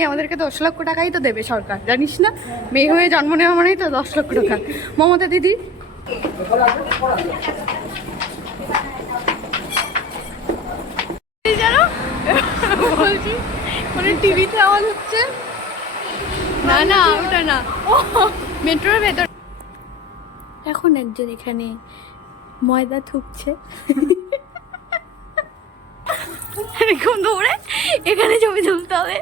মেয়ে, আমাদেরকে 10 লক্ষ টাকাই তো দেবে সরকার, জানিস না? মেয়ে হয়ে জন্ম নেওয়া মানেই তো 10 লক্ষ টাকা। মমতা দিদি জানো বলছি মানে টিভিতে আওয়াজ হচ্ছে। না না ওটা না, মেট্রোর ভেতর। এখন একজন এখানে ময়দা থুকছে, এরকম দৌড়ে এখানে ছবি তুলতে হবে।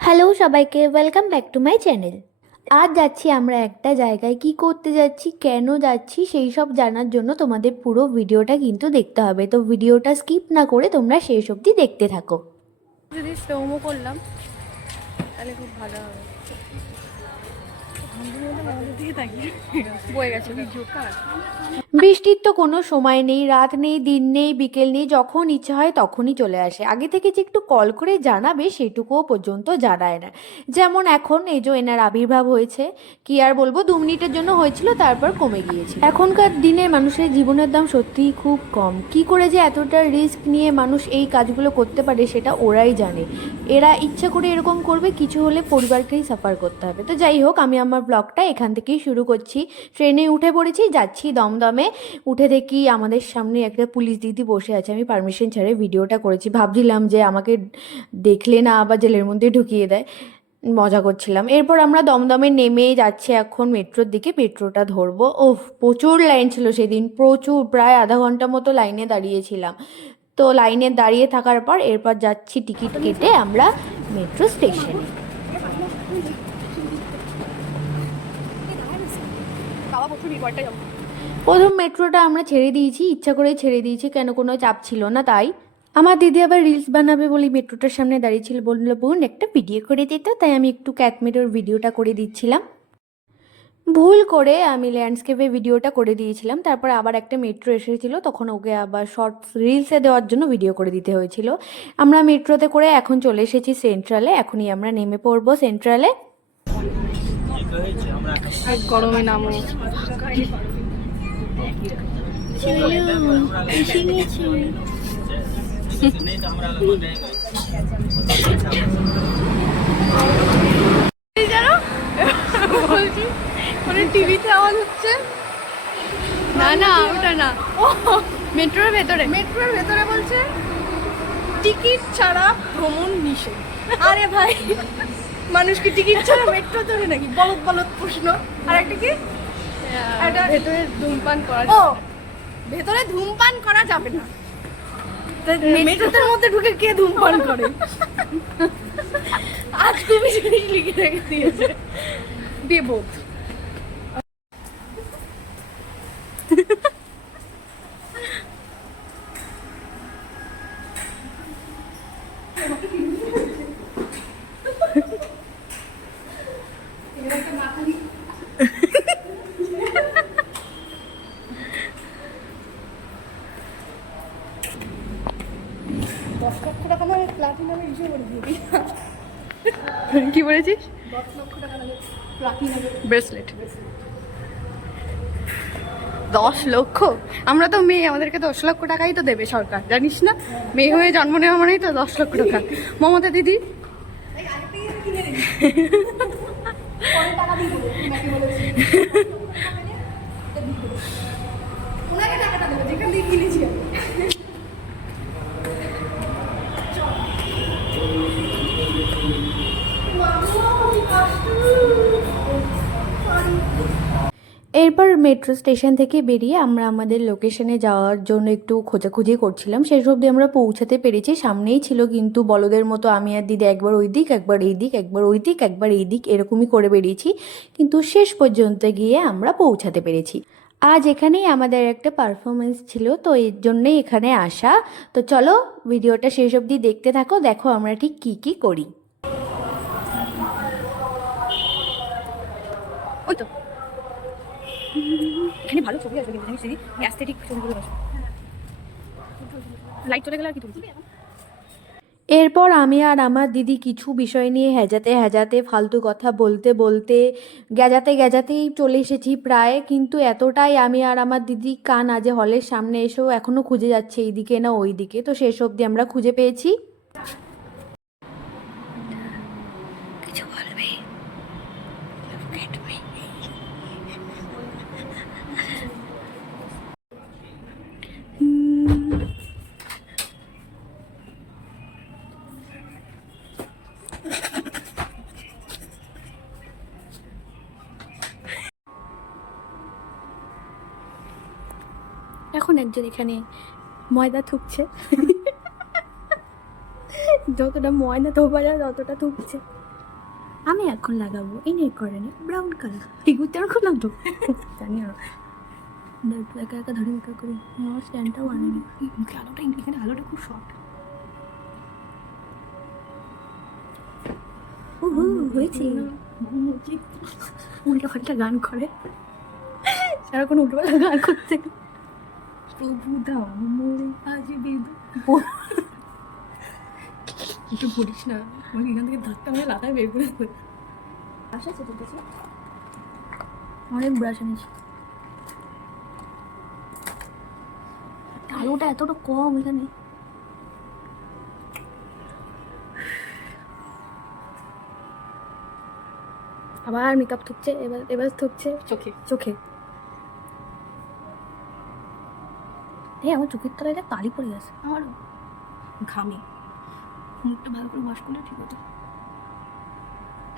হ্যালো সবাইকে, welcome back to my channel. আজ যাচ্ছি আমরা একটা জায়গায়, কি করতে যাচ্ছি, কেন যাচ্ছি, সেই সব জানার জন্য তোমাদের পুরো ভিডিওটা কিন্তু দেখতে হবে। তো ভিডিওটা স্কিপ না করে তোমরা শেষ অবধি দেখতে থাকো। যদি স্লোমো করলাম তাহলে খুব ভালো হবে। বয়ে গেছে বৃষ্টির তো কোনো সময় নেই, রাত নেই, দিন নেই, বিকেল নেই, যখন ইচ্ছা হয় তখনই চলে আসে। আগে থেকে যে একটু কল করে জানাবে সেটুকুও পর্যন্ত জানায় না। যেমন এখন এই যে এনার আবির্ভাব হয়েছে, কি আর বলবো, 2 মিনিটের জন্য হয়েছিল, তারপর কমে গিয়েছে। এখনকার দিনে মানুষের জীবনের দাম সত্যিই খুব কম। কি করে যে এতটা রিস্ক নিয়ে মানুষ এই কাজগুলো করতে পারে সেটা ওরাই জানে। এরা ইচ্ছা করে এরকম করবে, কিছু হলে পরিবারকেই সাফার করতে হবে। তো যাই হোক, আমি আমার ব্লগটা এখান থেকেই শুরু করছি। ট্রেনে উঠে পড়েছি, যাচ্ছি দমদমে। উঠে দেখি আমাদের সামনে একটা পুলিশ দিদি বসে আছে। আমি পারমিশন ছাড়ে ভিডিওটা করেছি, ভাবছিলাম যে আমাকে দেখলে না আবার জেলের মধ্যে ঢুকিয়ে দেয়, মজা করছিলাম। এরপর আমরা দমদমে নেমে যাচ্ছি এখন মেট্রোর দিকে, মেট্রোটা ধরবো। ওহ, প্রচুর লাইন ছিল সেদিন, প্রচুর, প্রায় আধা ঘন্টা মতো লাইনে দাঁড়িয়েছিলাম। তো লাইনে দাঁড়িয়ে থাকার পর এরপর যাচ্ছি টিকিট কেটে আমরা মেট্রো স্টেশনে। প্রথম মেট্রোটা আমরা ছেড়ে দিয়েছি, ইচ্ছা করে ছেড়ে দিয়েছি, কেন কোনো চাপ ছিল না তাই। আমার দিদি আবার রিলস বানাবে বলে মেট্রোটার সামনে দাঁড়িয়েছিল, বললো বোন একটা ভিডিও করে দিত, তাই আমি একটু ক্যাট মেট্রোর ভিডিওটা করে দিচ্ছিলাম। ভুল করে আমি ল্যান্ডস্কেপে ভিডিওটা করে দিয়েছিলাম, তারপর আবার একটা মেট্রো এসেছিলো, তখন ওকে আবার শর্টস রিলসে দেওয়ার জন্য ভিডিও করে দিতে হয়েছিল। আমরা মেট্রোতে করে এখন চলে এসেছি সেন্ট্রালে, এখনই আমরা নেমে পড়বো সেন্ট্রালে। গরমে নামো জানো বলছি মানে টিভিতে আওয়াজ হচ্ছে। না না ওটা না, মেট্রোর ভেতরে। মেট্রোর ভেতরে বলছে টিকিট ছাড়া ভ্রমণ নিষেধ। আরে ভাই, মানুষ কি টিকিট ছাড়া মেট্রো ধরে নাকি? বলদ বলদ প্রশ্ন। আর একটা কি, এটা ভেতরে ধূমপান করা, ও ভেতরে ধূমপান করা যাবে না। মেট্রোর মধ্যে ঢুকে কে ধূমপান করে? আজ তুমি জিনিস লিখে রেখে দিয়েছে, বেবোধ। কি বলেছিস? 10 লক্ষ টাকা ব্রেসলেট। 10 লক্ষ? আমরা তো মেয়ে, আমাদেরকে 10 লক্ষ টাকাই তো দেবে সরকার, জানিস না? মেয়ে হয়ে জন্ম নেওয়া মানেই তো 10 লক্ষ টাকা। মমতা দিদি এরপর মেট্রো স্টেশন থেকে বেরিয়ে আমরা আমাদের লোকেশনে যাওয়ার জন্য একটু খোঁজাখুঁজি করছিলাম। শেষ অবধি আমরা পৌঁছাতে পেরেছি। সামনেই ছিল কিন্তু বলদের মতো আমি আর দিদি একবার ওই দিক, একবার এই দিক, একবার ওই দিক, একবার এই দিক, এরকমই করে বেরিয়েছি, কিন্তু শেষ পর্যন্ত গিয়ে আমরা পৌঁছাতে পেরেছি। আজ এখানেই আমাদের একটা পারফরমেন্স ছিল, তো এর জন্যই এখানে আসা। তো চলো ভিডিওটা শেষ অবধি দেখতে থাকো, দেখো আমরা ঠিক কী কী করি। ওই তো এখানে ভালো ছবি আসবে কিন্তু জানিস দিদি, অ্যাস্থেটিক ছবিগুলো আসবে। লাইট চলে গেলে আর কি তুলছি। এরপর আমি আর আমার দিদি কিছু বিষয় নিয়ে হেজাতে হেজাতে ফালতু কথা বলতে বলতে গেজাতেই চলে এসেছি প্রায়, কিন্তু এতটাই আমি আর আমার দিদি কান আজে হলের সামনে এসেও এখনও খুঁজে যাচ্ছে এইদিকে না ওই দিকে, তো শেষ অবধি আমরা খুঁজে পেয়েছি। কিছু বলবি? এখন একজন এখানে ময়দা থুকছে, যতটা ময়দা ধোবা যায় ততটা থুকছে। আমি এখন লাগাবো এনে করে নি ব্রাউন কালার, ঠিক বুঝতে আমার খুব লাগতো, জানি না একা একা ধরে মেকা করি। আমার স্ট্যান্ডটাও আনেনি, আলোটা এখানে আলোটা খুব শর্ট। হয়েছে উল্টা পাল্টা গান করে, সারাক্ষণ উল্টো পাল্টা গান করতে। প্রভু দাও মোরে আজ বেদু, একটু বলিস না, আমাকে এখান থেকে ধাক্কা মেরে লাতায় বের করে দেবে। ব্রাশ আছে তোর কাছে? অনেক ব্রাশ এনেছি। আলোটা এতটা কম এখানে। আবার মেকআপ থুকছে, এবার থুকছে চোখে চোখে। আমার চোখের তলায় একটা কালি পড়ে গেছে, আমারও ঘামে। মুখটা ভালো করে ওয়াশ করলে ঠিক হতো।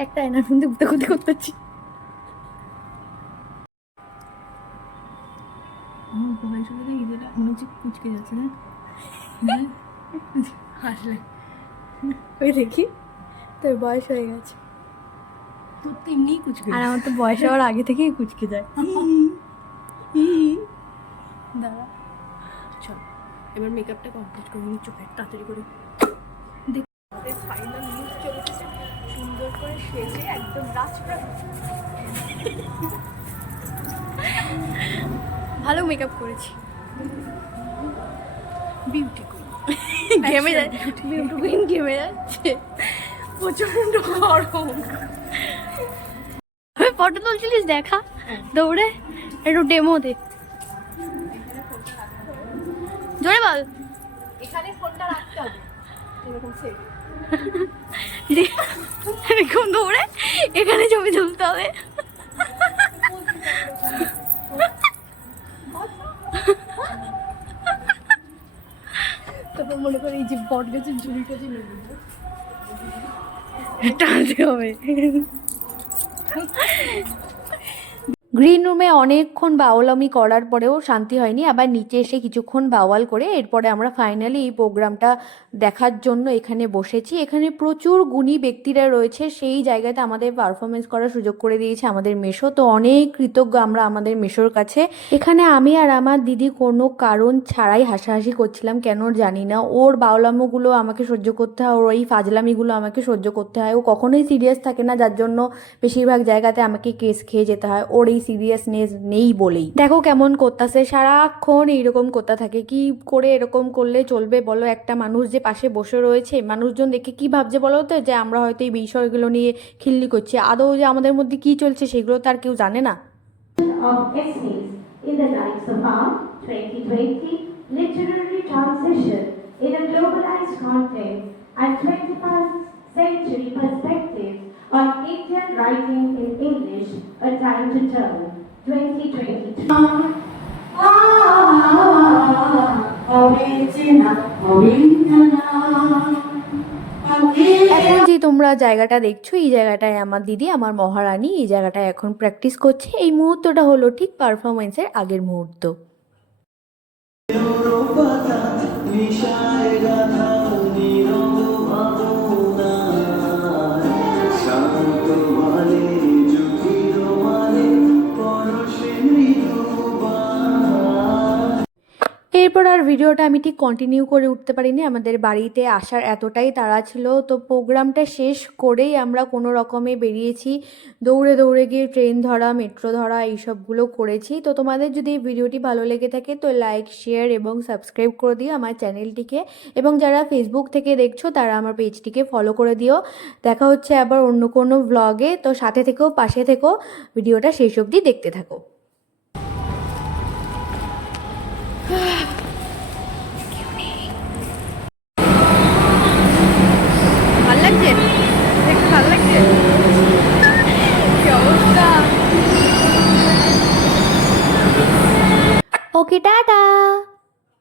একটা আয়নার মধ্যে গুতে করতেছি। আমার বয়স হলে ঈদেটা মনে হচ্ছে কুচকে যাচ্ছে না, হাসলে ওই দেখি তোর বয়স হয়ে গেছে। তোর তো এমনিই কুচকে, আর আমার তো বয়স হওয়ার আগে থেকেই কুচকে যায়। দাঁড়া চল এবার মেকআপটা কমপ্লিট করে নিই, চোখে তাড়াতাড়ি করে। দেখ আমাদের ফাইনাল লুক চলে এসেছে, সুন্দর করে সেজে একদম রাজপ্রায়। ভালো মেকআপ করেছি, বিউটি কুইন ঘেমে যাচ্ছে, বিউটি কুইন ঘেমে যাচ্ছে, প্রচন্ড গরম। ফটো তুলছিলিস দেখা দৌড়ে, একটু ডেমো দে, জোরে বল। এখানে ফোনটা রাখতে হবে এরকম দৌড়ে, এখানে ছবি তুলতে হবে। তারপর মনে করি এই যে বট গাছের ঝুড়িটা যে নেব টানতে হবে। গ্রিন রুমে অনেকক্ষণ বাউলামি করার পরেও শান্তি হয়নি, আবার নিচে এসে কিছুক্ষণ বাওয়াল করে এরপরে আমরা ফাইনালি এই প্রোগ্রামটা দেখার জন্য এখানে বসেছি। এখানে প্রচুর গুণী ব্যক্তিরা রয়েছে, সেই জায়গাতে আমাদের পারফরমেন্স করার সুযোগ করে দিয়েছে আমাদের মেশো, তো অনেক কৃতজ্ঞ আমরা আমাদের মেশোর কাছে। এখানে আমি আর আমার দিদি কোনো কারণ ছাড়াই হাসাহাসি করছিলাম, কেন জানি না। ওর বাউলামোগুলো আমাকে সহ্য করতে হয়, ওর এই ফাজলামিগুলো আমাকে সহ্য করতে হয়। ও কখনোই সিরিয়াস থাকে না, যার জন্য বেশিরভাগ জায়গাতে আমাকে কেস খেয়ে যেতে হয়, ওর এই সিরিয়াসনেস নেই বলেই। দেখো কেমন করতেছে, সারাক্ষণ এইরকম করতে থাকে। কি করে এরকম করলে চলবে বলো? একটা মানুষ যে পাশে বসে রয়েছে, মানুষজন দেখে কি ভাবছে বলো তো, যে আমরা হয়তো এই বিষয়গুলো নিয়ে খিল্লি করছি, আদৌ যে আমাদের মধ্যে কি চলছে সেগুলো তো আর কেউ জানে না। Of essays in the lives of our 2020 literary transition in a globalized context and 21st century perspective on Indian writing in English, A Time to Turn, 2023. এখন যে তোমরা জায়গাটা দেখছো, এই জায়গাটায় আমার দিদি, আমার মহারানী, এই জায়গাটায় এখন প্র্যাকটিস করছে। এই মুহূর্তটা হলো ঠিক পারফরমেন্সের আগের মুহূর্ত। এরপর আর ভিডিওটা আমি ঠিক কন্টিনিউ করে উঠতে পারিনি, আমাদের বাড়িতে আসার এতটাই তাড়া ছিল। তো প্রোগ্রামটা শেষ করেই আমরা কোনো রকমে বেরিয়েছি, দৌড়ে দৌড়ে গিয়ে ট্রেন ধরা, মেট্রো ধরা এইসবগুলো করেছি। তো তোমাদের যদি এই ভিডিওটি ভালো লেগে থাকে তো লাইক, শেয়ার এবং সাবস্ক্রাইব করে দিও আমার চ্যানেলটিকে, এবং যারা ফেসবুক থেকে দেখছো তারা আমার পেজটিকে ফলো করে দিও। দেখা হচ্ছে আবার অন্য কোনো ব্লগে, তো সাথে থেকো, পাশে থেকো, ভিডিওটা শেষ অবধি দেখতে থাকো। ভাল লাগছে, দেখতে ভাল লাগছে। কি অবস্থা। ওকে, টাটা।